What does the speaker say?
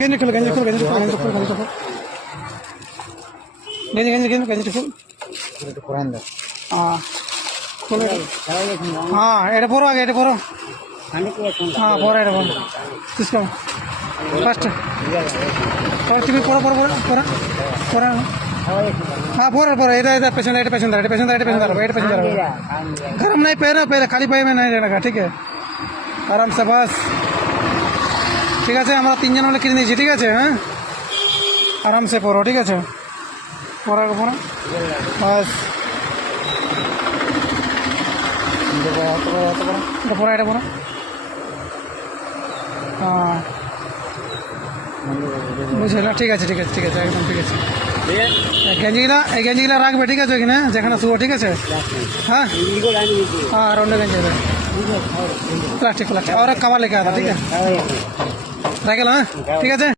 गंजी खोलो गंजी खोलो गंजी खोलो गंजी खोलो गंजी खोलो गंजी गंजी गंजी गंजी खोलो हाँ खोलो हाँ এটা পরো আগে এটা পরো हाँ পরো এটা পরো తీసుకో ఫస్ట్ ఫస్ట్ তুমি পরো পরো পরো পরো পরো हाँ परो परो এটা পেছন এটা পেছন এটা পেছন এটা পেছন এটা পেছন गरम नहीं पैर पहले खाली पाए में नहीं रहना का ठीक है आराम से बस ঠিক আছে আমরা তিনজন মিলে কিনে নিয়েছি ঠিক আছে হ্যাঁ আরামসে পড়ো ঠিক আছে পড়ার পড়ো বাস পড়া এটা পড়ো হ্যাঁ বুঝলে ঠিক আছে ঠিক আছে ঠিক আছে একদম ঠিক আছে এই গেঞ্জিগুলা রাখবে ঠিক আছে ওইখানে যেখানে শুভ ঠিক আছে হ্যাঁ हाँ रोंडे गंजी प्लास्टिक प्लास्टिक और कवर लेके आता ठीक है रखेला ठीक है।